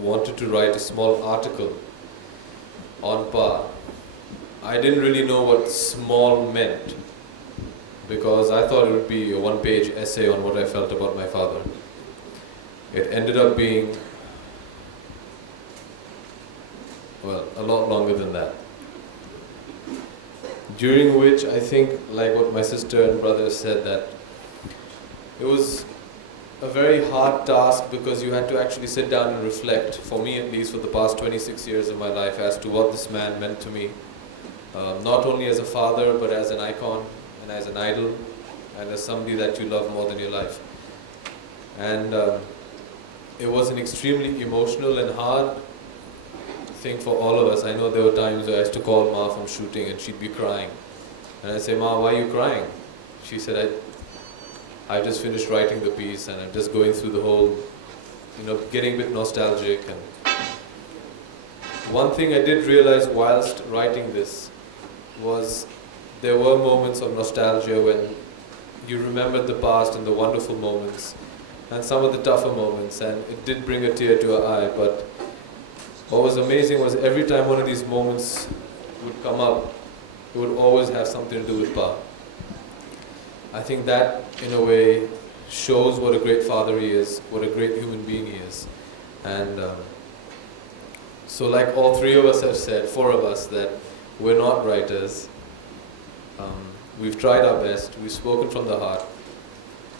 wanted to write a small article on Pa. I didn't really know what small meant, because I thought it would be a one-page essay on what I felt about my father. It ended up being, well, a lot longer than that. During which I think, like what my sister and brother said, that it was a very hard task because you had to actually sit down and reflect, for me at least, for the past 26 years of my life, as to what this man meant to me. Not only as a father, but as an icon, and as an idol, and as somebody that you love more than your life. And it was an extremely emotional and hard thing for all of us. I know there were times where I used to call Ma from shooting and she'd be crying. And I'd say, Ma, why are you crying? She said, I just finished writing the piece and I'm just going through the whole, getting a bit nostalgic. And one thing I did realize whilst writing this was there were moments of nostalgia when you remembered the past and the wonderful moments and some of the tougher moments, and it did bring a tear to our eye. But what was amazing was every time one of these moments would come up, it would always have something to do with Pa. I think that, in a way, shows what a great father he is, what a great human being he is. And so like all three of us have said, four of us, that we're not writers. We've tried our best, we've spoken from the heart,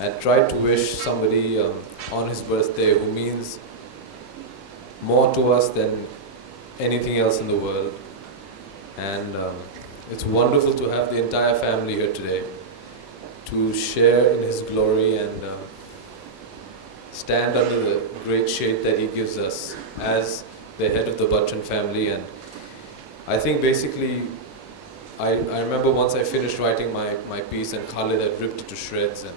and tried to wish somebody on his birthday who means more to us than anything else in the world. And it's wonderful to have the entire family here today to share in his glory and stand under the great shade that he gives us as the head of the Bachchan family. And I think basically, I remember once I finished writing my piece and Khalid had ripped it to shreds and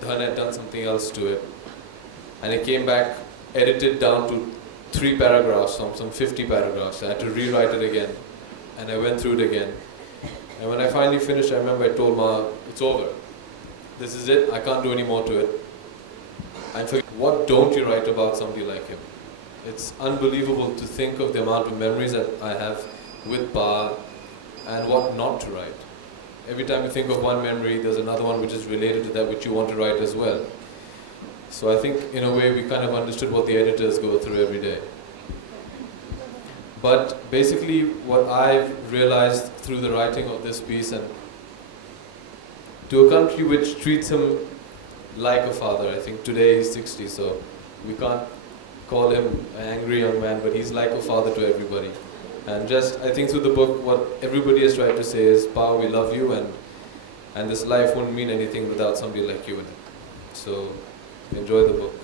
Dhan had done something else to it. And it came back edited down to 3 paragraphs from some 50 paragraphs. I had to rewrite it again. And I went through it again. And when I finally finished, I remember I told Ma, it's over. This is it, I can't do any more to it. And what don't you write about somebody like him? It's unbelievable to think of the amount of memories that I have with Pa and what not to write. Every time you think of one memory, there's another one which is related to that which you want to write as well. So I think in a way we kind of understood what the editors go through every day. But basically what I've realized through the writing of this piece, and to a country which treats him like a father, I think today he's 60, so we can't call him an angry young man, but he's like a father to everybody. And just, I think through the book, what everybody has tried to say is, Pa, we love you, and this life wouldn't mean anything without somebody like you in it. So enjoy the book.